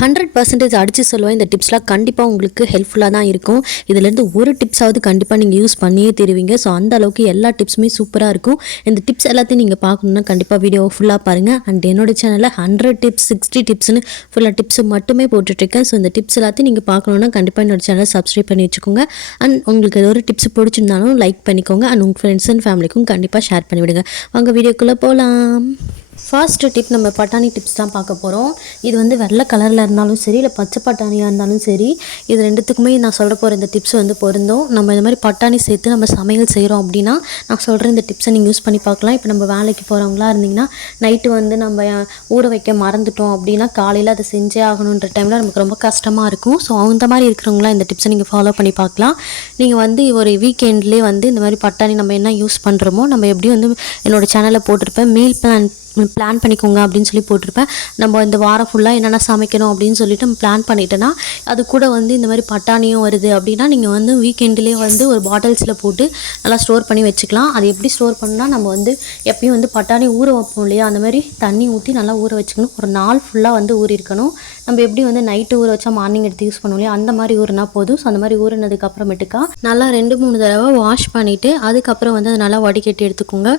100% அடித்து சொல்லுவேன். இந்த டிப்ஸ்லாம் கண்டிப்பாக உங்களுக்கு ஹெல்ப்ஃபுல்லாக தான் இருக்கும். இதுலேருந்து ஒரு டிப்ஸாவது கண்டிப்பாக நீங்கள் யூஸ் பண்ணியே தருவீங்க. ஸோ அந்த அளவுக்கு எல்லா டிப்ஸுமே சூப்பராக இருக்கும். இந்த டிப்ஸ் எல்லாத்தையும் நீங்கள் பார்க்கணுன்னா கண்டிப்பாக வீடியோ ஃபுல்லாக பாருங்கள். அண்ட் என்னோட சேனலில் 100 டிப்ஸ் 60 டிப்ஸ்னு ஃபுல்லாக டிப்ஸ் மட்டுமே போட்டுட்ருக்கேன். ஸோ இந்த டிப்ஸ் எல்லாத்தையும் நீங்கள் பார்க்கணுன்னா கண்டிப்பாக என்னோட சேனலை சப்ஸ்கிரைப் பண்ணி வச்சுக்கோங்க. அண்ட் உங்களுக்கு ஒரு டிப்ஸ் பிடிச்சிருந்தாலும் லைக் பண்ணிக்கோங்க. அண்ட் உங்கள் ஃப்ரெண்ட்ஸ் அண்ட் ஃபேமிலிக்கும் கண்டிப்பாக ஷேர் பண்ணிவிடுங்க. வாங்க வீடியோக்குள்ளே போகலாம். ஃபர்ஸ்ட் டிப் நம்ம பட்டாணி டிப்ஸ் தான் பார்க்க போகிறோம். இது வந்து வெள்ளை கலரில் இருந்தாலும் சரி, இல்லை பச்சை பட்டாணியாக இருந்தாலும் சரி, இது ரெண்டுத்துக்குமே நான் சொல்ல போகிற இந்த டிப்ஸ் வந்து பொருந்தும். நம்ம இந்த மாதிரி பட்டாணி சேர்த்து நம்ம சமையல் செய்கிறோம் அப்படின்னா நான் சொல்கிற இந்த டிப்ஸை நீங்கள் யூஸ் பண்ணி பார்க்கலாம். இப்போ நம்ம வேலைக்கு போகிறவங்களா இருந்தீங்கன்னா நைட்டு வந்து நம்ம ஊற வைக்க மறந்துட்டோம் அப்படின்னா காலையில் அதை செஞ்சே ஆகணுன்ற டைமில் நமக்கு ரொம்ப கஷ்டமாக இருக்கும். ஸோ அந்த மாதிரி இருக்கிறவங்களாம் இந்த டிப்ஸை நீங்கள் ஃபாலோ பண்ணி பார்க்கலாம். நீங்கள் வந்து ஒரு வீக்கெண்ட்லேயே வந்து இந்த மாதிரி பட்டாணி நம்ம என்ன யூஸ் பண்ணுறோமோ, நம்ம எப்படி வந்து என்னோடய சேனலில் போட்டிருப்பேன் மீல் பிளான் பண்ணிக்கோங்க அப்படின்னு சொல்லி போட்டிருப்பேன். நம்ம இந்த வாரம் ஃபுல்லாக என்னென்ன சமைக்கணும் அப்படின்னு சொல்லிட்டு நம்ம பிளான் பண்ணிட்டேன்னா அது கூட வந்து இந்த மாதிரி பட்டாணியும் வருது அப்படின்னா நீங்கள் வந்து வீக்கெண்ட்லேயே வந்து ஒரு பாட்டில்ஸில் போட்டு நல்லா ஸ்டோர் பண்ணி வச்சுக்கலாம். அது எப்படி ஸ்டோர் பண்ணால் நம்ம வந்து எப்பயும் வந்து பட்டாணி ஊற வைப்போம் இல்லையா, அந்த மாதிரி தண்ணி ஊற்றி நல்லா ஊற வச்சுக்கணும். ஒரு நாள் ஃபுல்லாக வந்து ஊறி இருக்கணும். நம்ம எப்படி வந்து நைட்டு ஊற வச்சா மார்னிங் எடுத்து யூஸ் பண்ணுவோம் இல்லையா, அந்த மாதிரி ஊறினா போதும். ஸோ அந்த மாதிரி ஊறினதுக்கு அப்புறமேட்டுக்கா நல்லா 2-3 தடவை வாஷ் பண்ணிவிட்டு அதுக்கப்புறம் வந்து அதை நல்லா வடிகட்டி எடுத்துக்கோங்க.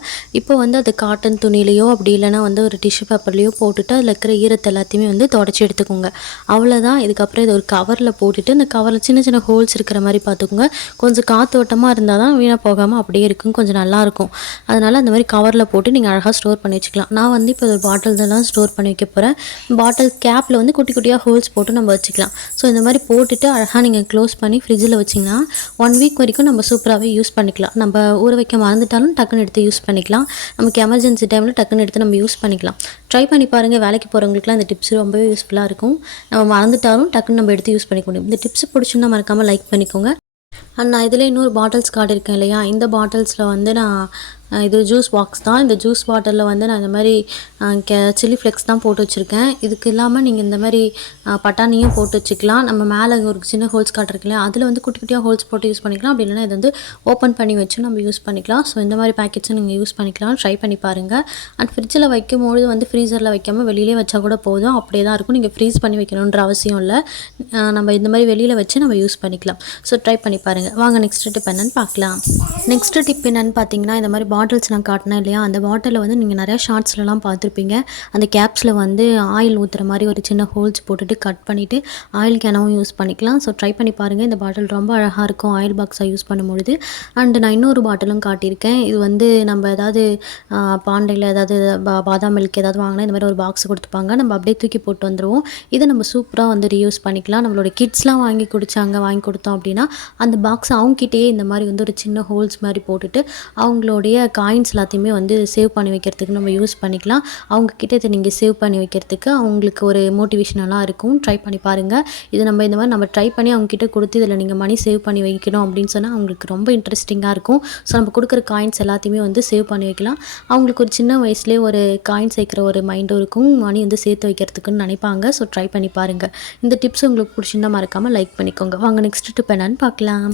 இப்போ வந்து அது காட்டன் துணியிலையோ அப்படி இல்லைனா வந்து ஒரு டிஷ்யூ பேப்பர்லேயோ போட்டுட்டு அதில் இருக்கிற ஈரத்தை எல்லாத்தையுமே வந்து தொடச்சி எடுத்துக்கோங்க. அவ்வளோதான். இதுக்கப்புறம் இதை ஒரு கவரில் போட்டுட்டு அந்த கவரில் சின்ன சின்ன ஹோல்ஸ் இருக்கிற மாதிரி பார்த்துக்கோங்க. கொஞ்சம் காற்றோட்டமாக இருந்தால் தான் வீணாக போகாமல் அப்படியே இருக்கும், கொஞ்சம் நல்லாயிருக்கும். அதனால் அந்த மாதிரி கவரில் போட்டு நீங்கள் அழகாக ஸ்டோர் பண்ணி வச்சுக்கலாம். நான் வந்து இப்போ ஒரு பாட்டில் ஸ்டோர் பண்ணி வைக்க போகிறேன். பாட்டில் கேப்பில் வந்து குட்டி குட்டியாக ஹோல்ஸ் போட்டு நம்ம வச்சுக்கலாம். ஸோ இந்த மாதிரி போட்டுட்டு அழகாக நீங்கள் க்ளோஸ் பண்ணி ஃப்ரிட்ஜில் வச்சிங்கன்னா 1 வீக் வரைக்கும் நம்ம சூப்பராகவே யூஸ் பண்ணிக்கலாம். நம்ம ஊற வைக்க மறந்துட்டாலும் டக்குன்னு எடுத்து யூஸ் பண்ணிக்கலாம். நமக்கு எமர்ஜென்சி டைமில் டக்குன்னு எடுத்து நம்ம யூஸ் பண்ணிக்கலாம். ட்ரை பண்ணி பாருங்கள். வேலைக்கு போகிறவங்களுக்குலாம் இந்த டிப்ஸ் ரொம்பவே யூஸ்ஃபுல்லாக இருக்கும். நம்ம மறந்துட்டாலும் டக்குன்னு நம்ம எடுத்து யூஸ் பண்ணிக்க முடியும். இந்த டிப்ஸ் பிடிச்சுன்னா மறக்காமல் லைக் பண்ணிக்கோங்க. அண்ட் நான் இதில் இன்னொரு பாட்டில்ஸ் காட்டியிருக்கேன் இல்லையா, இந்த பாட்டில்ஸில் வந்து நான் இது ஜூஸ் பாக்ஸ் தான். இந்த ஜூஸ் பாட்டிலில் வந்து நான் இந்த மாதிரி சில்லி ஃப்ளெக்ஸ் தான் போட்டு வச்சுருக்கேன். இதுக்கு இல்லாமல் நீங்கள் இந்த மாதிரி பட்டாணியும் போட்டு வச்சுக்கலாம். நம்ம மேலே ஒரு சின்ன ஹோல்ஸ் காட்டிருக்கலையா, அதில் வந்து குட்டி குட்டியாக ஹோல்ஸ் போட்டு யூஸ் பண்ணிக்கலாம். அப்படி இல்லைனா இதை வந்து ஓப்பன் பண்ணி வச்சு நம்ம யூஸ் பண்ணிக்கலாம். ஸோ இந்த மாதிரி பேக்கெட்ஸும் நீங்கள் யூஸ் பண்ணிக்கலாம். ட்ரை பண்ணி பாருங்கள். அண்ட் ஃப்ரிட்ஜில் வைக்கும்போது வந்து ஃப்ரீசரில் வைக்காமல் வெளியிலே வச்சா கூட போதும், அப்படியே தான் இருக்கும். நீங்கள் ஃப்ரீஸ் பண்ணி வைக்கணுன்ற அவசியம் இல்லை. நம்ம இந்த மாதிரி வெளியில் வச்சு நம்ம யூஸ் பண்ணிக்கலாம். ஸோ ட்ரை பண்ணி பாருங்கள். வாங்க நெக்ஸ்ட் டிப் என்னென்னு பார்க்கலாம். நெக்ஸ்ட் டிப் என்னென்னு பார்த்தீங்கன்னா, இந்த மாதிரி பாட்டில்ஸ் நான் காட்டினேன் இல்லையா, அந்த பாட்டிலில் வந்து நீங்கள் நிறையா ஷார்ட்ஸ்லாம் பார்த்துருப்பீங்க. அந்த கேப்ஸில் வந்து ஆயில் ஊற்றுற மாதிரி ஒரு சின்ன ஹோல்ஸ் போட்டுட்டு கட் பண்ணிவிட்டு ஆயில் கேனாவும் யூஸ் பண்ணிக்கலாம். ஸோ ட்ரை பண்ணி பாருங்கள். இந்த பாட்டில் ரொம்ப அழகாக இருக்கும் ஆயில் பாக்ஸாக யூஸ் பண்ணும்பொழுது. அண்டு நான் இன்னொரு பாட்டிலும் காட்டியிருக்கேன். இது வந்து நம்ம ஏதாவது பாண்டையில் ஏதாவது பாதாம் மில்க் ஏதாவது வாங்கினா இந்த மாதிரி ஒரு பாக்ஸ் கொடுத்துப்பாங்க. நம்ம அப்படியே தூக்கி போட்டு வந்துடுவோம். இதை நம்ம சூப்பராக வந்து ரீயூஸ் பண்ணிக்கலாம். நம்மளோட கிட்ஸ்லாம் வாங்கி கொடுத்தோம் அப்படின்னா அந்த பாக்ஸ் அவங்ககிட்டயே இந்த மாதிரி வந்து ஒரு சின்ன ஹோல்ஸ் மாதிரி போட்டுட்டு அவங்களுடைய காயின்ஸ் எல்லாத்தையுமே வந்து சேவ் பண்ணி வைக்கிறதுக்கு நம்ம யூஸ் பண்ணிக்கலாம். அவங்கக்கிட்ட இதை நீங்கள் சேவ் பண்ணி வைக்கிறதுக்கு அவங்களுக்கு ஒரு மோட்டிவேஷனலாக இருக்கும். ட்ரை பண்ணி பாருங்கள். இது நம்ம இந்த மாதிரி நம்ம ட்ரை பண்ணி அவங்கக்கிட்ட கொடுத்து இதில் நீங்கள் மணி சேவ் பண்ணி வைக்கணும் அப்படின்னு சொன்னால் அவங்களுக்கு ரொம்ப இன்ட்ரெஸ்டிங்காக இருக்கும். ஸோ நம்ம கொடுக்குற காயின்ஸ் எல்லாத்தையுமே வந்து சேவ் பண்ணி வைக்கலாம். அவங்களுக்கு ஒரு சின்ன வயசுலேயே ஒரு காயின் சேர்க்குற ஒரு மைண்டும் இருக்கும், மணி வந்து சேர்த்து வைக்கிறதுக்குன்னு நினைப்பாங்க. ஸோ ட்ரை பண்ணி பாருங்கள். இந்த டிப்ஸ் உங்களுக்கு பிடிச்சிருந்தா மறக்காமல் லைக் பண்ணிக்கோங்க. வாங்க நெக்ஸ்ட் டிப் என்னன்னு பார்க்கலாம்.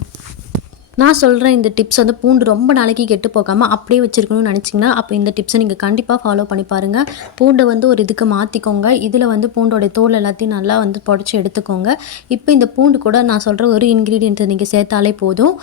நான் சொல்கிறேன் இந்த டிப்ஸ் வந்து பூண்டு ரொம்ப நாளைக்கு கெட்டு போகாமல் அப்படியே வச்சுருக்கணும்னு நினச்சிங்கன்னா அப்போ இந்த டிப்ஸை நீங்கள் கண்டிப்பாக ஃபாலோ பண்ணி பாருங்கள். பூண்டை வந்து ஒரு இதுக்கு மாற்றிக்கோங்க. இதில் வந்து பூண்டோடைய தோல் எல்லாத்தையும் நல்லா வந்து புடச்சி எடுத்துக்கோங்க. இப்போ இந்த பூண்டு கூட நான் சொல்கிற ஒரு இன்க்ரீடியன்ட்டை நீங்கள் சேர்த்தாலே போதும்.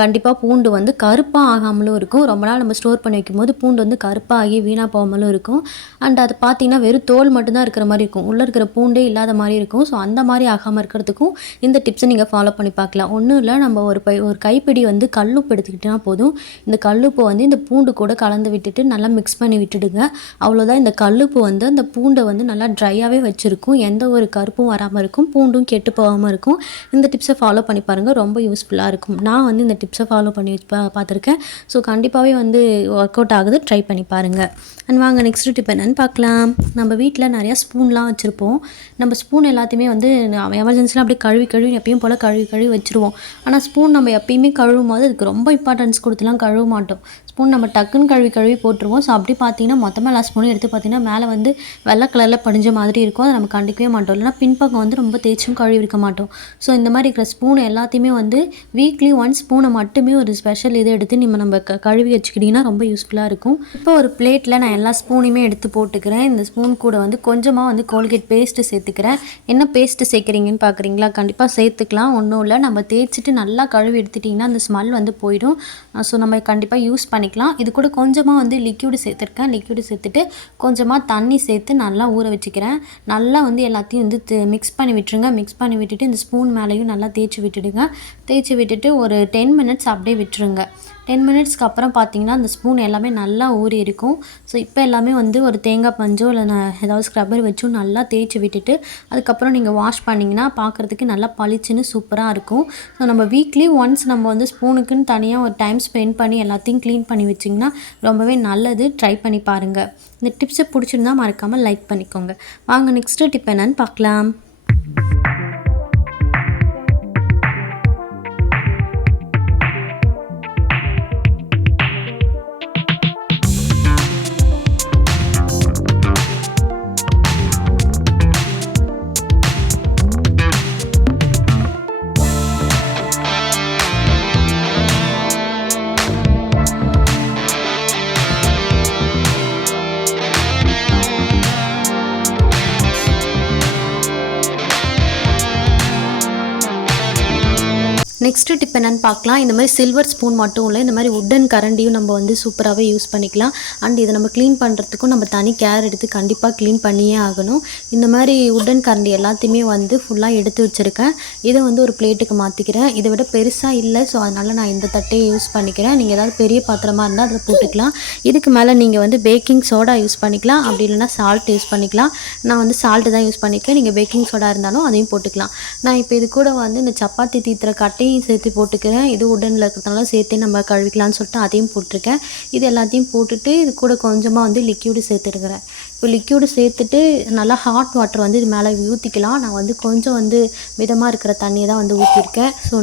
கண்டிப்பாக பூண்டு வந்து கருப்பாக ஆகாமலும் இருக்கும். ரொம்ப நாள் நம்ம ஸ்டோர் பண்ணி வைக்கும்போது பூண்டு வந்து கருப்பாக ஆகி வீணாக போகாமலும் இருக்கும். அண்ட் அது பார்த்திங்கன்னா வெறும் தோல் மட்டும்தான் இருக்கிற மாதிரி இருக்கும், உள்ளே இருக்கிற பூண்டே இல்லாத மாதிரி இருக்கும். ஸோ அந்த மாதிரி ஆகாமல் இருக்கிறதுக்கும் இந்த டிப்ஸை நீங்கள் ஃபாலோ பண்ணி பார்க்கலாம். ஒன்றும் இல்லை, நம்ம ஒரு கைப்பிடி வந்து கல்லுப்பு எடுத்துக்கிட்டா போதும். இந்த கல்லுப்பை வந்து இந்த பூண்டு கூட கலந்து விட்டுட்டு நல்லா மிக்ஸ் பண்ணி விட்டுடுங்க. அவ்வளோதான். இந்த கல்லுப்பு வந்து அந்த பூண்டை வந்து நல்லா ட்ரையாகவே வச்சுருக்கும். எந்த ஒரு கருப்பும் வராமல் இருக்கும், பூண்டும் கெட்டு போகாமல் இருக்கும். இந்த டிப்ஸை ஃபாலோ பண்ணி பாருங்கள். ரொம்ப யூஸ்ஃபுல்லாக இருக்கும். நான் வந்து இந்த டிப்ஸை ஃபாலோ பண்ணி பார்த்துருக்கேன். ஸோ கண்டிப்பாகவே வந்து ஒர்க் அவுட் ஆகுது. ட்ரை பண்ணி பாருங்கள். அண்ட் வாங்க நெக்ஸ்ட் டிப் என்னென்னு பார்க்கலாம். நம்ம வீட்டில் நிறையா ஸ்பூன்லாம் வச்சுருப்போம். நம்ம ஸ்பூன் எல்லாத்தையுமே வந்து எமர்ஜென்சிலாம் அப்படியே கழுவி எப்பயும் போல் கழுவி வச்சுருவோம். ஆனால் ஸ்பூன் நம்ம எப்பயுமே கழுவும் போது அதுக்கு ரொம்ப இம்பார்ட்டன்ஸ் கொடுத்துலாம் கழுவ மாட்டோம். ஸ்பூன் நம்ம டக்குன்னு கழுவி போட்டுருவோம். ஸோ அப்படி பார்த்தீங்கன்னா மொத்தமாக எல்லா ஸ்பூனும் எடுத்து பார்த்தீங்கன்னா மேலே வந்து வெள்ளை கலரில் படிஞ்ச மாதிரி இருக்கும். அதை நம்ம கண்டுக்கவே மாட்டோம். இல்லைனா பின்பக்கம் வந்து ரொம்ப தேய்ச்சும் கழுவி இருக்க மாட்டோம். ஸோ இந்த மாதிரி இருக்கிற ஸ்பூன் எல்லாத்தையுமே வந்து வீக்லி ஒன்ஸ் ஸ்பூனை மட்டுமே ஒரு ஸ்பெஷல் இதை எடுத்து நம்ம கழுவி வச்சுக்கிட்டிங்கன்னா ரொம்ப யூஸ்ஃபுல்லாக இருக்கும். இப்போ ஒரு பிளேட்டில் நான் எல்லா ஸ்பூனையுமே எடுத்து போட்டுக்கிறேன். இந்த ஸ்பூன் கூட வந்து கொஞ்சமாக வந்து கோல்கேட் பேஸ்ட்டு சேர்த்துக்கிறேன். என்ன பேஸ்ட்டு சேர்க்குறீங்கன்னு பார்க்குறீங்களா? கண்டிப்பாக சேர்த்துக்கலாம். ஒன்றும் இல்லை, நம்ம தேய்ச்சிட்டு நல்லா கழுவி எடுத்துட்டிங்கன்னா அந்த ஸ்மெல் வந்து போயிடும். ஸோ நம்ம கண்டிப்பாக யூஸ் பண்ணிக்கலாம். இது கூட கொஞ்சமாக வந்து லிக்யூடு சேர்த்துருக்கேன். லிக்யூடு சேர்த்துட்டு கொஞ்சமாக தண்ணி சேர்த்து நல்லா ஊற வச்சுக்கிறேன். நல்லா வந்து எல்லாத்தையும் வந்து மிக்ஸ் பண்ணி விட்டுருங்க. மிக்ஸ் பண்ணி விட்டுட்டு இந்த ஸ்பூன் மேலேயும் நல்லா தேய்ச்சி விட்டுடுங்க. தேய்ச்சி விட்டுட்டு ஒரு 10 மினிட்ஸ் அப்படியே விட்டுருங்க. 10 மினிட்ஸ்க்கு அப்புறம் பார்த்தீங்கன்னா அந்த ஸ்பூன் எல்லாமே நல்லா ஊறி இருக்கும். ஸோ இப்போ எல்லாமே வந்து ஒரு தேங்காய் பஞ்சோ இல்லை ஏதாவது ஸ்க்ரப்பர் வச்சும் நல்லா தேய்ச்சி விட்டுட்டு அதுக்கப்புறம் நீங்கள் வாஷ் பண்ணிங்கன்னா பார்க்குறதுக்கு நல்லா பளிச்சுன்னு சூப்பராக இருக்கும். ஸோ நம்ம வீக்லி ஒன்ஸ் நம்ம வந்து ஸ்பூனுக்குன்னு தனியாக ஒரு டைம் ஸ்பெண்ட் பண்ணி எல்லாத்தையும் க்ளீன் பண்ணி வச்சிங்கன்னா ரொம்பவே நல்லது. ட்ரை பண்ணி பாருங்கள். இந்த டிப்ஸை பிடிச்சிருந்தா மறக்காமல் லைக் பண்ணிக்கோங்க. வாங்க நெக்ஸ்ட்டு டிப் என்னன்னு பார்க்கலாம். நெக்ஸ்ட்டு டிப் என்னென்னு பார்க்கலாம். இந்த மாதிரி சில்வர் ஸ்பூன் மட்டும் இல்லை, இந்த மாதிரி உட்டன் கரண்டியும் நம்ம வந்து சூப்பராகவே யூஸ் பண்ணிக்கலாம். அண்ட் இதை நம்ம க்ளீன் பண்ணுறதுக்கும் நம்ம தனி கேர் எடுத்து கண்டிப்பாக க்ளீன் பண்ணியே ஆகணும். இந்த மாதிரி உட்டன் கரண்டி எல்லாத்தையுமே வந்து ஃபுல்லாக எடுத்து வச்சுருக்கேன். இதை வந்து ஒரு பிளேட்டுக்கு மாற்றிக்கிறேன். இதை விட பெருசாக இல்லை, ஸோ அதனால் நான் இந்த தட்டையை யூஸ் பண்ணிக்கிறேன். நீங்கள் ஏதாவது பெரிய பாத்திரமாக இருந்தால் அதில் போட்டுக்கலாம். இதுக்கு மேலே நீங்கள் வந்து பேக்கிங் சோடா யூஸ் பண்ணிக்கலாம். அப்படி இல்லைனா சால்ட் யூஸ் பண்ணிக்கலாம். நான் வந்து சால்ட்டு தான் யூஸ் பண்ணிக்கிறேன். நீங்கள் பேக்கிங் சோடா இருந்தாலும் அதையும் போட்டுக்கலாம். நான் இப்போ இது கூட வந்து இந்த சப்பாத்தி தீத்துற கட்டையும் சேர்த்து போட்டுக்கிறேன். இது உடனில் இருக்கிறதுனால சேர்த்து நம்ம கழுவிக்கலாம்னு சொல்லிட்டு அதையும் போட்டிருக்கேன். இது எல்லாத்தையும் போட்டுட்டு இது கூட கொஞ்சமாக வந்து லிக்யூடு சேர்த்துருக்கிறேன். இப்போ லிக்யூடு சேர்த்துட்டு நல்லா ஹாட் வாட்டர் வந்து இது மேலே ஊற்றிக்கலாம். நான் வந்து கொஞ்சம் வந்து மிதமாக இருக்கிற தண்ணியை தான் வந்து ஊற்றிருக்கேன். ஸோ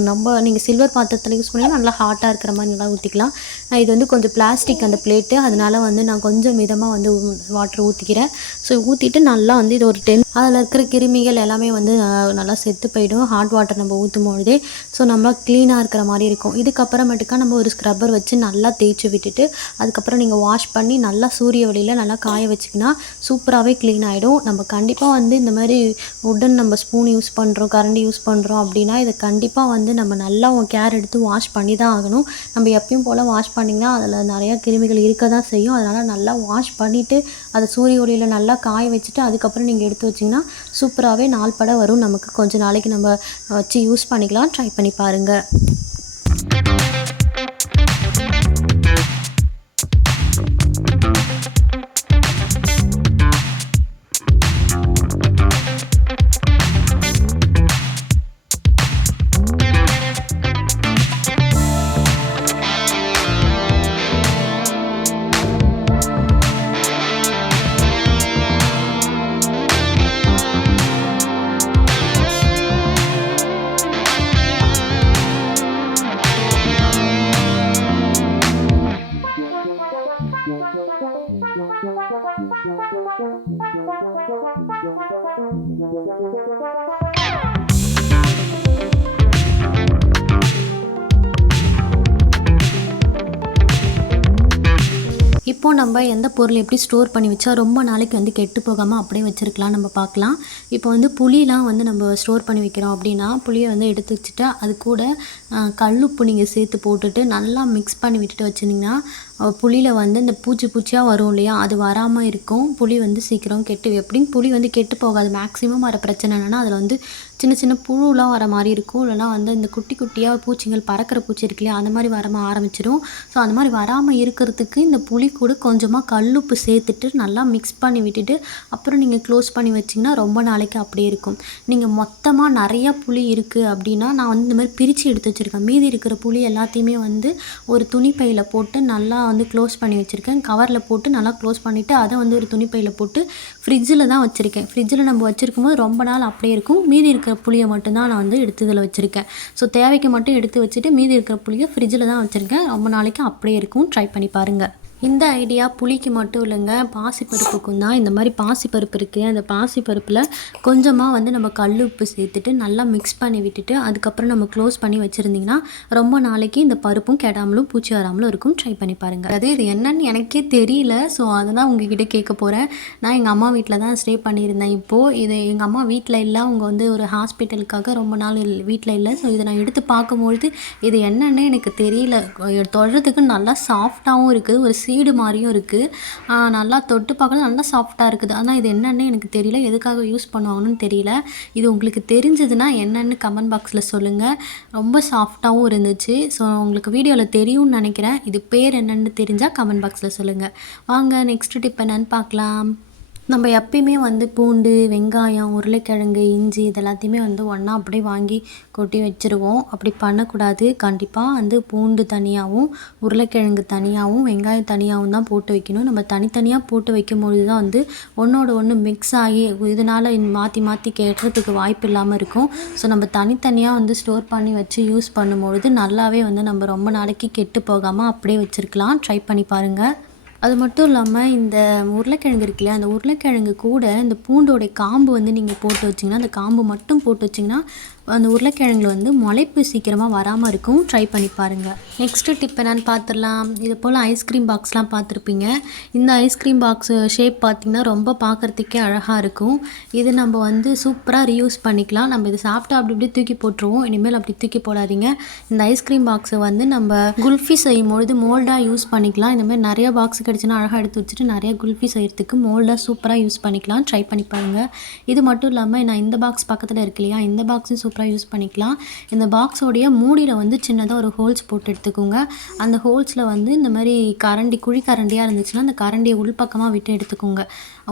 நீங்கள் சில்வர் பாத்திரத்தில் யூஸ் பண்ணிங்கன்னா நல்லா ஹாட்டாக இருக்கிற மாதிரி நல்லா ஊற்றிக்கலாம். நான் இது வந்து கொஞ்சம் பிளாஸ்டிக் அந்த பிளேட்டு, அதனால் வந்து நான் கொஞ்சம் மிதமாக வந்து வாட்டர் ஊற்றிக்கிறேன். ஸோ ஊற்றிட்டு நல்லா வந்து இது ஒரு 10 அதில் இருக்கிற கிருமிகள் எல்லாமே வந்து நல்லா செத்து போயிடும் ஹாட் வாட்டர் நம்ம ஊற்றும் பொழுதே. ஸோ நம்ம க்ளீனாக இருக்கிற மாதிரி இருக்கும். இதுக்கப்புறமேட்டுக்கா நம்ம ஒரு ஸ்க்ரப்பர் வச்சு நல்லா தேய்ச்சி விட்டுட்டு அதுக்கப்புறம் நீங்கள் வாஷ் பண்ணி நல்லா சூரிய ஒளியில் நல்லா காய வச்சிங்கன்னா சூப்பராகவே க்ளீன் ஆகிடும். நம்ம கண்டிப்பாக வந்து இந்த மாதிரி உட்டன் நம்ம ஸ்பூன் யூஸ் பண்ணுறோம், கரண்டி யூஸ் பண்ணுறோம் அப்படின்னா இதை கண்டிப்பாக வந்து நம்ம நல்லா கேர் எடுத்து வாஷ் பண்ணி தான் ஆகணும். நம்ம எப்பயும் போல் வாஷ் பண்ணிங்கன்னா அதில் நிறையா கிருமிகள் இருக்க தான் செய்யும். அதனால் நல்லா வாஷ் பண்ணிவிட்டு அதை சூரிய ஒளியில் நல்லா காய வச்சுட்டு அதுக்கப்புறம் நீங்கள் எடுத்து வச்சிங்கன்னா சூப்பராகவே நாள்பட வரும். நமக்கு கொஞ்சம் நாளைக்கு நம்ம வச்சு யூஸ் பண்ணிக்கலாம். ட்ரை பண்ணி பாருங்கள். இப்போ நம்ம எந்த பொருள் எப்படி ஸ்டோர் பண்ணி வச்சா ரொம்ப நாளைக்கு வந்து கெட்டு போகாமல் அப்படியே வச்சுருக்கலாம் நம்ம பார்க்கலாம். இப்போ வந்து புளிலாம் வந்து நம்ம ஸ்டோர் பண்ணி வைக்கிறோம் அப்படின்னா புளியை வந்து எடுத்து வச்சுட்டு அது கூட கல்லுப்பு நீங்கள் சேர்த்து போட்டுட்டு நல்லா மிக்ஸ் பண்ணி விட்டுட்டு வச்சுருந்தீங்கன்னா புளியில் வந்து இந்த பூச்சியாக வரும் இல்லையா, அது வராமல் இருக்கும். புளி வந்து சீக்கிரம் எப்படின்னு புளி வந்து கெட்டு போகாது. மேக்ஸிமம் வர பிரச்சனை என்னென்னா அதில் வந்து சின்ன சின்ன புழுலாம் வர மாதிரி இருக்கும். இல்லைனா வந்து இந்த குட்டி குட்டியாக பூச்சிகள் பறக்கிற பூச்சி இருக்கு இல்லையா, அந்த மாதிரி வர ஆரம்பிச்சிடும். ஸோ அந்த மாதிரி வராமல் இருக்கிறதுக்கு இந்த புளி கூட கொஞ்சமாக கல்லுப்பு சேர்த்துட்டு நல்லா மிக்ஸ் பண்ணி விட்டுட்டு அப்புறம் நீங்கள் க்ளோஸ் பண்ணி வச்சிங்கன்னா ரொம்ப நாளைக்கு அப்படியே இருக்கும். நீங்கள் மொத்தமாக நிறையா புளி இருக்குது அப்படின்னா நான் வந்து இந்த மாதிரி பிரித்து எடுத்து வச்சுருக்கேன். மீதி இருக்கிற புளி எல்லாத்தையுமே வந்து ஒரு துணி பையில் போட்டு நல்லா நான் வந்து க்ளோஸ் பண்ணி வச்சுருக்கேன். கவரில் போட்டு நல்லா க்ளோஸ் பண்ணிவிட்டு அதை வந்து ஒரு துணிப்பையில் போட்டு ஃப்ரிட்ஜில் தான் வச்சுருக்கேன். ஃப்ரிட்ஜில் நம்ம வச்சுருக்கும்போது ரொம்ப நாள் அப்படியே இருக்கும். மீதி இருக்கிற புளியை மட்டும்தான் நான் வந்து எடுத்து இதில் வச்சுருக்கேன். ஸோ தேவைக்கு மட்டும் எடுத்து வச்சுட்டு மீதி இருக்கிற புளியை ஃப்ரிட்ஜில் தான் வச்சுருக்கேன். ரொம்ப நாளைக்கு அப்படியே இருக்கும். ட்ரை பண்ணி பாருங்கள். இந்த ஐடியா புளிக்கு மட்டும் இல்லைங்க, பாசிப்பருப்புக்கும் தான். இந்த மாதிரி பாசிப்பருப்பு இருக்குது, அந்த பாசிப்பருப்பில் கொஞ்சமாக வந்து நம்ம கல் உப்பு சேர்த்துட்டு நல்லா மிக்ஸ் பண்ணி விட்டுட்டு அதுக்கப்புறம் நம்ம க்ளோஸ் பண்ணி வச்சுருந்திங்கன்னா ரொம்ப நாளைக்கு இந்த பருப்பும் கெடாமலும் பூச்சி வராமலும் இருக்கும். ட்ரை பண்ணி பாருங்கள். அது இது என்னன்னு எனக்கே தெரியல. ஸோ அதை தான் உங்ககிட்ட கேட்க போகிறேன். நான் எங்கள் அம்மா வீட்டில் தான் ஸ்டே பண்ணியிருந்தேன். இப்போது இது எங்கள் அம்மா வீட்டில் இல்லை, அவங்க வந்து ஒரு ஹாஸ்பிட்டலுக்காக ரொம்ப நாள் வீட்டில் இல்லை. ஸோ இதை நான் எடுத்து பார்க்கும்பொழுது இது என்னன்னு எனக்கு தெரியல. தொடுறதுக்கு நல்லா சாஃப்டாகவும் இருக்குது, ஒரு சீடு மாதிரியும் இருக்குது. நல்லா தொட்டு பார்க்கலாம், நல்லா சாஃப்டாக இருக்குது. ஆனால் இது என்னென்னு எனக்கு தெரியல, எதுக்காக யூஸ் பண்ணுவாங்கன்னு தெரியல. இது உங்களுக்கு தெரிஞ்சதுன்னா என்னென்னு கமெண்ட் பாக்ஸில் சொல்லுங்கள். ரொம்ப சாஃப்டாகவும் இருந்துச்சு. ஸோ உங்களுக்கு வீடியோவில் தெரியும்னு நினைக்கிறேன். இது பேர் என்னென்னு தெரிஞ்சால் கமெண்ட் பாக்ஸில் சொல்லுங்கள். வாங்க நெக்ஸ்ட் டிப் என்னென்னு பார்க்கலாம். நம்ம எப்பயுமே வந்து பூண்டு, வெங்காயம், உருளைக்கிழங்கு, இஞ்சி இது எல்லாத்தையுமே வந்து ஒன்றா அப்படியே வாங்கி கொட்டி வச்சுருவோம். அப்படி பண்ணக்கூடாது. கண்டிப்பாக வந்து பூண்டு தனியாகவும், உருளைக்கிழங்கு தனியாகவும், வெங்காயம் தனியாகவும் தான் போட்டு வைக்கணும். நம்ம தனித்தனியாக போட்டு வைக்கும்பொழுது தான் வந்து ஒன்றோட ஒன்று மிக்ஸ் ஆகி இதனால் மாற்றி மாற்றி கெட்டுறதுக்கு வாய்ப்பு இல்லாமல் இருக்கும். ஸோ நம்ம தனித்தனியாக வந்து ஸ்டோர் பண்ணி வச்சு யூஸ் பண்ணும்பொழுது நல்லாவே வந்து நம்ம ரொம்ப நாளைக்கு கெட்டு போகாமல் அப்படியே வச்சுருக்கலாம். ட்ரை பண்ணி பாருங்கள். அது மட்டும் இல்லாமல் இந்த உருளைக்கிழங்கு இருக்கு இல்லையா, அந்த உருளைக்கிழங்கு கூட இந்த பூண்டோடைய காம்பு வந்து நீங்கள் போட்டு வச்சிங்கன்னா, அந்த காம்பு மட்டும் போட்டு வச்சிங்கன்னா அந்த உருளைக்கிழங்குல வந்து முளைப்பு சீக்கிரமாக வராமல் இருக்கும். ட்ரை பண்ணி பாருங்கள். நெக்ஸ்ட்டு டிப் என்னென்னு பார்த்துடலாம். இது போல் ஐஸ்கிரீம் பாக்ஸ்லாம் பார்த்துருப்பீங்க. இந்த ஐஸ்கிரீம் பாக்ஸ் ஷேப் பார்த்திங்கன்னா ரொம்ப பார்க்குறதுக்கே அழகாக இருக்கும். இது நம்ம வந்து சூப்பராக ரீயூஸ் பண்ணிக்கலாம். நம்ம இதை சாப்பிட்டு அப்படி இப்படி தூக்கி போட்டுருவோம். இனிமேல் அப்படி தூக்கி போடாதீங்க. இந்த ஐஸ்கிரீம் பாக்ஸை வந்து நம்ம குல்ஃபி செய்யும்பொழுது மோல்டாக யூஸ் பண்ணிக்கலாம். இந்தமாதிரி நிறைய பாக்ஸ் கிடச்சுன்னா அழகாக எடுத்து வச்சுட்டு நிறைய குல்ஃபி செய்கிறதுக்கு மோல்டாக சூப்பராக யூஸ் பண்ணிக்கலாம். ட்ரை பண்ணி பாருங்கள். இது மட்டும் இல்லாமல் நான் இந்த பாக்ஸ் பக்கத்தில் இருக்கு இல்லையா, இந்த பாக்ஸும் சூப்பராக யூஸ் பண்ணிக்கலாம். இந்த பாக்ஸோடைய மூடியில் வந்து சின்னதாக ஒரு ஹோல்ஸ் போட்டு எடுத்துக்கோங்க. அந்த ஹோல்ஸில் வந்து இந்த மாதிரி குழி கரண்டியாக இருந்துச்சுன்னா அந்த கரண்டியை உள்பக்கமாக விட்டு எடுத்துக்கோங்க.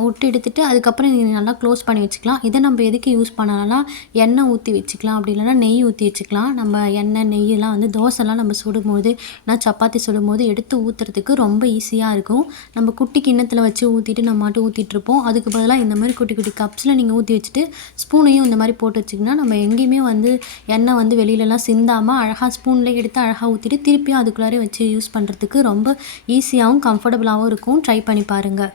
விட்டு எடுத்துகிட்டு அதுக்கப்புறம் நீங்கள் நல்லா க்ளோஸ் பண்ணி வச்சுக்கலாம். இதை நம்ம எதுக்கு யூஸ் பண்ணலாம்னா எண்ணெய் ஊற்றி வச்சுக்கலாம், அப்படி இல்லைனா நெய் ஊற்றி வச்சுக்கலாம். நம்ம எண்ணெய் நெய்யெல்லாம் வந்து தோசைலாம் நம்ம சுடும்போது நான் சப்பாத்தி சுடும்போது எடுத்து ஊற்றுறதுக்கு ரொம்ப ஈஸியாக இருக்கும். நம்ம குட்டி கிண்ணத்தில் வச்சு ஊற்றிட்டு நம்ம மட்டும் ஊற்றிட்டுருப்போம். அதுக்கு பதிலாக இந்த மாதிரி குட்டி குட்டி கப்ஸில் நீங்கள் ஊற்றி வச்சுட்டு ஸ்பூனையும் இந்த மாதிரி போட்டு வச்சிங்கன்னா நம்ம எங்கேயுமே வந்து எண்ணெய் வந்து வெளியிலலாம் சிந்தாமல் அழகாக ஸ்பூன்லேயே எடுத்து அழகாக ஊற்றிட்டு திருப்பியும் அதுக்குள்ளாரே வச்சு யூஸ் பண்ணுறதுக்கு ரொம்ப ஈஸியாகவும் கம்ஃபர்டபுளாகவும் இருக்கும். ட்ரை பண்ணி பாருங்கள்.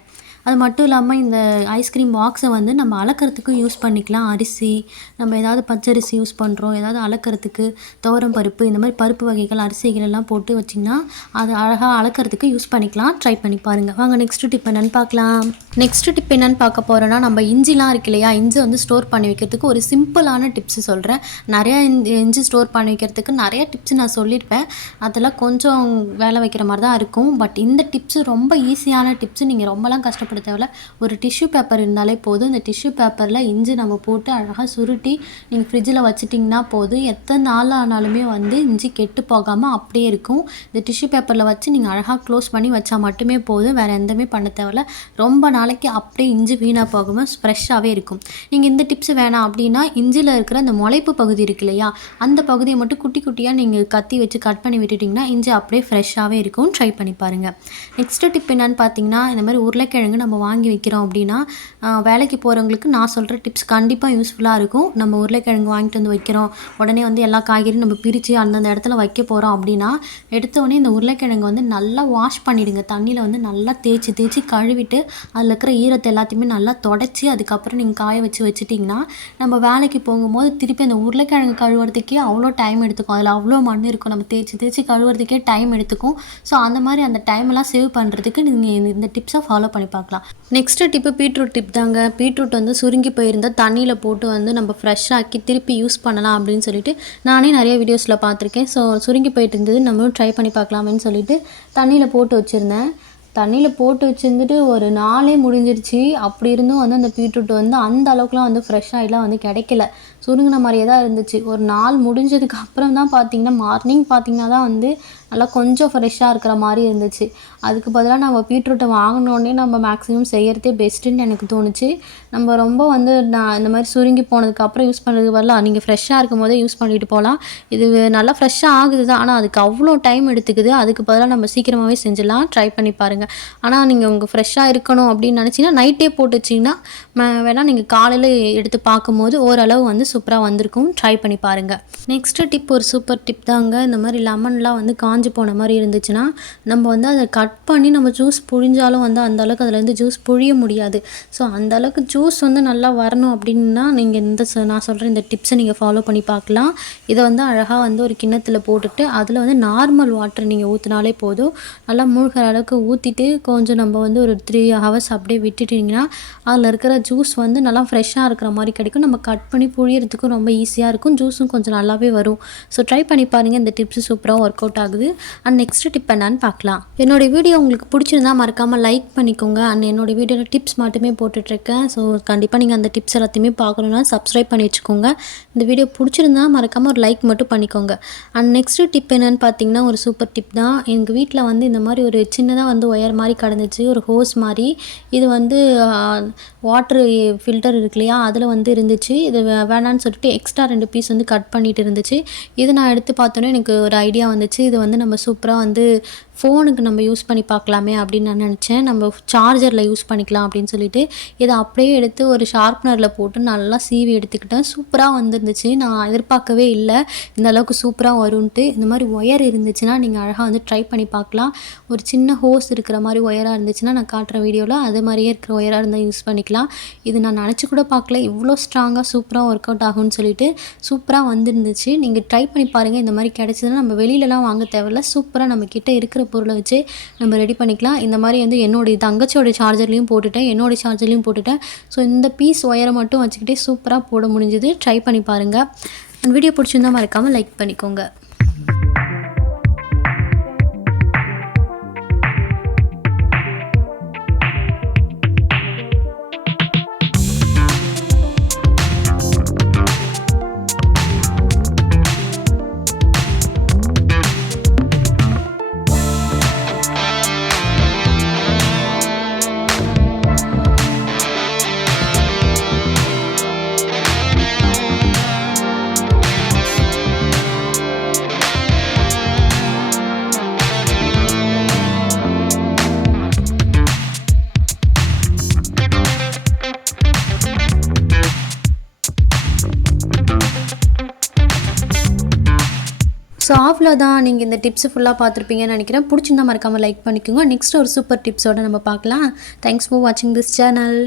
அது மட்டும் இல்லாமல் இந்த ஐஸ்கிரீம் பாக்ஸை வந்து நம்ம அளக்கிறதுக்கும் யூஸ் பண்ணிக்கலாம். அரிசி நம்ம ஏதாவது பச்சரிசி யூஸ் பண்ணுறோம், ஏதாவது அளக்கிறதுக்கு துவரம் பருப்பு இந்த மாதிரி பருப்பு வகைகள் அரிசிகள் எல்லாம் போட்டு வச்சிங்கன்னா அது அழகாக அளக்கிறதுக்கு யூஸ் பண்ணிக்கலாம். ட்ரை பண்ணி பாருங்கள். வாங்க நெக்ஸ்ட் டிப் என்னென்னு பார்க்கலாம். நெக்ஸ்ட் டிப் என்னென்னு பார்க்க போகிறோன்னா, நம்ம இஞ்சிலாம் இருக்கு இல்லையா, இஞ்சி வந்து ஸ்டோர் பண்ணி வைக்கிறதுக்கு ஒரு சிம்பிளான டிப்ஸ் சொல்கிறேன். நிறையா இஞ்சி ஸ்டோர் பண்ணி வைக்கிறதுக்கு நிறைய டிப்ஸ் நான் சொல்லியிருப்பேன். அதெல்லாம் கொஞ்சம் வேலை வைக்கிற மாதிரி தான் இருக்கும். பட் இந்த டிப்ஸு ரொம்ப ஈஸியான டிப்ஸு. நீங்கள் ரொம்பலாம் கஷ்டப்பட தேவையில்ல. ஒரு டிஷ்யூ பேப்பர் இருந்தாலே போதும். இந்த டிஷ்யூ பேப்பரில் இஞ்சி நம்ம போட்டு அழகாக சுருட்டி நீங்கள் ஃப்ரிட்ஜில் வச்சிட்டிங்கன்னா போதும். எத்தனை நாள் ஆனாலுமே வந்து இஞ்சி கெட்டு போகாமல் அப்படியே இருக்கும். இந்த டிஷ்யூ பேப்பரில் வச்சு நீங்கள் அழகாக க்ளோஸ் பண்ணி வச்சா மட்டுமே போதும். வேறு எந்தமே பண்ண தேவையில்ல. ரொம்ப நாளைக்கு அப்படியே இஞ்சி வீணாக போகாமல் ஃப்ரெஷ்ஷாகவே இருக்கும். நீங்கள் இந்த டிப்ஸ் வேணாம் அப்படின்னா இஞ்சியில் இருக்கிற அந்த முளைப்பு பகுதி இருக்கு இல்லையா, அந்த பகுதியை மட்டும் குட்டி குட்டியாக நீங்கள் கத்தி வச்சு கட் பண்ணி விட்டுட்டிங்கன்னா இஞ்சி அப்படியே ஃப்ரெஷ்ஷாகவே இருக்கும். ட்ரை பண்ணி பாருங்கள். நெக்ஸ்ட் டிப் என்னன்னு பார்த்தீங்கன்னா, இந்த மாதிரி உருளைக்கிழங்கு நம்ம வாங்கி வைக்கிறோம் அப்படின்னா வேலைக்கு போகிறவங்களுக்கு நான் சொல்கிற டிப்ஸ் கண்டிப்பாக யூஸ்ஃபுல்லாக இருக்கும். நம்ம உருளைக்கிழங்கு வாங்கிட்டு வந்து வைக்கிறோம், உடனே வந்து எல்லா காய்கறியும் நம்ம பிரித்து அந்தந்த இடத்துல வைக்க போகிறோம் அப்படின்னா எடுத்தோடனே இந்த உருளைக்கிழங்கு வந்து நல்லா வாஷ் பண்ணிவிடுங்க. தண்ணியில் வந்து நல்லா தேய்ச்சி கழுவிட்டு அதில் இருக்கிற ஈரத்தை எல்லாத்தையுமே நல்லா தொடச்சி அதுக்கப்புறம் நீங்கள் காய வச்சுட்டிங்கன்னா நம்ம வேலைக்கு போகும்போது திருப்பி அந்த உருளைக்கிழங்கு கழுவுறதுக்கே அவ்வளோ டைம் எடுத்துக்கும். அதில் அவ்வளோ மண் இருக்கும், நம்ம தேய்ச்சி கழுவுறதுக்கே டைம் எடுத்துக்கும். ஸோ அந்த மாதிரி அந்த டைமெல்லாம் சேவ் பண்ணுறதுக்கு நீங்கள் இந்த டிப்ஸை ஃபாலோ பண்ணி பார்க்கலாம். நெக்ஸ்ட்டு டிப்பு பீட்ரூட் டிப் தாங்க. பீட்ரூட் வந்து சுருங்கி போயிருந்தால் தண்ணியில் போட்டு வந்து நம்ம ஃப்ரெஷ்ஷாக்கி திருப்பி யூஸ் பண்ணலாம் அப்படின்னு சொல்லிட்டு நானே நிறைய வீடியோஸில் பார்த்துருக்கேன். ஸோ சுருங்கி போயிட்டு இருந்தது, நம்மளும் ட்ரை பண்ணி பார்க்கலாமேன்னு சொல்லிட்டு தண்ணியில் போட்டு வச்சுருந்தேன். தண்ணியில் போட்டு வச்சுருந்துட்டு ஒரு நாளே முடிஞ்சிருச்சு. அப்படி இருந்தும் வந்து அந்த பீட்ரூட் வந்து அந்த அளவுக்குலாம் வந்து ஃப்ரெஷ்ஷாகிலாம் வந்து கிடைக்கல, சுருங்கின மாதிரியே தான் இருந்துச்சு. ஒரு நாள் முடிஞ்சதுக்கு அப்புறம் தான் பார்த்திங்கன்னா மார்னிங் பார்த்திங்கன்னா தான் வந்து நல்லா கொஞ்சம் ஃப்ரெஷ்ஷாக இருக்கிற மாதிரி இருந்துச்சு. அதுக்கு பதிலாக நம்ம பீட்ரூட்டை வாங்கினோடனே நம்ம மேக்ஸிமம் செய்கிறதே பெஸ்ட்டுன்னு எனக்கு தோணுச்சு. நம்ம ரொம்ப வந்து நான் இந்த மாதிரி சுருங்கி போனதுக்கப்புறம் யூஸ் பண்ணுறதுக்கு பதிலாக நீங்கள் ஃப்ரெஷ்ஷாக இருக்கும் போதே யூஸ் பண்ணிட்டு போகலாம். இது நல்லா ஃப்ரெஷ்ஷாக ஆகுது தான், ஆனால் அதுக்கு அவ்வளோ டைம் எடுத்துக்குது. அதுக்கு பதிலாக நம்ம சீக்கிரமாகவே செஞ்சிடலாம். ட்ரை பண்ணி பாருங்கள். ஆனால் நீங்கள் உங்கள் ஃப்ரெஷ்ஷாக இருக்கணும் அப்படின்னு நினச்சிங்கன்னா நைட்டே போட்டு வச்சிங்கன்னா வேணால் நீங்கள் காலையில் எடுத்து பார்க்கும்போது ஓரளவு வந்து சூப்பராக வந்திருக்கும். ட்ரை பண்ணி பாருங்கள். நெக்ஸ்ட்டு டிப் ஒரு சூப்பர் டிப் தாங்க. இந்த மாதிரி லெமன்லாம் வந்து காஞ்சி போன மாதிரி இருந்துச்சுன்னா நம்ம வந்து அதை கட் பண்ணி நம்ம ஜூஸ் புழிஞ்சாலும் வந்து அந்தளவுக்கு அதுலேருந்து ஜூஸ் புழிய முடியாது. ஸோ அந்தளவுக்கு ஜூஸ் வந்து நல்லா வரணும் அப்படின்னா நீங்கள் நான் சொல்கிற இந்த டிப்ஸை நீங்கள் ஃபாலோ பண்ணி பார்க்கலாம். இதை வந்து அழகாக வந்து ஒரு கிண்ணத்தில் போட்டுட்டு அதில் வந்து நார்மல் வாட்டர் நீங்கள் ஊற்றினாலே போதும். நல்லா மூழ்கிற அளவுக்கு ஊற்றிட்டு கொஞ்சம் நம்ம வந்து ஒரு 3 hours அப்படியே விட்டுட்டிங்கன்னா அதில் இருக்கிற ஜூஸ் வந்து நல்லா ஃப்ரெஷ்ஷாக இருக்கிற மாதிரி கிடைக்கும். நம்ம கட் பண்ணி புழியறதுக்கும் ரொம்ப ஈஸியாக இருக்கும். ஜூஸும் கொஞ்சம் நல்லாவே வரும். ஸோ ட்ரை பண்ணி பாருங்கள். இந்த டிப்ஸு சூப்பராக ஒர்க் அவுட் ஆகுது. அண்ட் நெக்ஸ்ட் டிப் என்னன்னு பார்க்கலாம். என்னோடய வீடியோ உங்களுக்கு பிடிச்சிருந்தா மறக்காமல் லைக் பண்ணிக்கோங்க. அண்ட் என்னோடய வீடியோவில் டிப்ஸ் மட்டுமே போட்டுட்ருக்கேன். ஸோ கண்டிப்பாக நீங்கள் அந்த டிப்ஸ் எல்லாத்தையுமே பார்க்கணுன்னா சப்ஸ்கிரைப் பண்ணி வச்சுக்கோங்க. இந்த வீடியோ பிடிச்சிருந்தா மறக்காமல் ஒரு லைக் மட்டும் பண்ணிக்கோங்க. அண்ட் நெக்ஸ்ட்டு டிப் என்னென்னு பார்த்தீங்கன்னா ஒரு சூப்பர் டிப் தான். எங்கள் வீட்டில் வந்து இந்த மாதிரி ஒரு சின்னதாக வந்து ஒயர் மாதிரி கடந்துச்சு, ஒரு ஹோஸ் மாதிரி. இது வந்து வாட்ரு ஃபில்டர் இருக்கு இல்லையா, அதில் வந்து இருந்துச்சு. இது வேணான்னு சொல்லிட்டு எக்ஸ்ட்ரா 2 பீஸ் வந்து கட் பண்ணிட்டு இருந்துச்சு. இது நான் எடுத்து பார்த்தோன்னே எனக்கு ஒரு ஐடியா வந்துச்சு. இது வந்து நம்ம சூப்பராக வந்து ஃபோனுக்கு நம்ம யூஸ் பண்ணி பார்க்கலாமே அப்படின்னு நான் நினச்சேன். நம்ம சார்ஜரில் யூஸ் பண்ணிக்கலாம் அப்படின்னு சொல்லிட்டு இதை அப்படியே எடுத்து ஒரு ஷார்ப்னரில் போட்டு நல்லா சீவி எடுத்துக்கிட்டேன். சூப்பராக வந்துருந்துச்சு. நான் எதிர்பார்க்கவே இல்லை இந்த அளவுக்கு சூப்பராக வரும்ன்ட்டு. இந்த மாதிரி ஒயர் இருந்துச்சுன்னா நீங்கள் அழகாக வந்து ட்ரை பண்ணி பார்க்கலாம். ஒரு சின்ன ஹோஸ் இருக்கிற மாதிரி ஒயராக இருந்துச்சுன்னா நான் காட்டுற வீடியோவில் அது மாதிரியே இருக்கிற ஒயராக இருந்தால் யூஸ் பண்ணிக்கலாம். இது நான் நினச்சி கூட பார்க்கல இவ்வளோ ஸ்ட்ராங்காக சூப்பராக ஒர்க் அவுட் ஆகும்னு சொல்லிட்டு. சூப்பராக வந்துருந்துச்சு. நீங்கள் ட்ரை பண்ணி பாருங்கள். இந்த மாதிரி கிடச்சதுன்னா நம்ம வெளியிலலாம் வாங்க தேவையில்ல. சூப்பராக நம்மக்கிட்ட இருக்கிற பொருளை வச்சு நம்ம ரெடி பண்ணிக்கலாம். இந்த மாதிரி வந்து என்னோடய தங்கச்சியோட சார்ஜர்லேயும் போட்டுட்டேன், என்னோடய சார்ஜர்லேயும் போட்டுட்டேன். ஸோ இந்த பீஸ் ஒயரை மட்டும் வச்சுக்கிட்டே சூப்பராக போட முடிஞ்சுது. ட்ரை பண்ணி பாருங்கள். அந்த வீடியோ பிடிச்சிருந்தால் மறக்காமல் லைக் பண்ணிக்கோங்க. ஸோ அவ்வளோதான். நீங்கள் இந்த டிப்ஸு ஃபுல்லாக பார்த்துருப்பீங்கன்னு நினைக்கிறேன். பிடிச்சிருந்தா மறக்காமல் லைக் பண்ணிக்கோங்க. நெக்ஸ்ட் ஒரு சூப்பர் டிப்ஸோடு நம்ம பார்க்கலாம். தேங்க்ஸ் ஃபார் வாட்சிங் திஸ் சேனல்.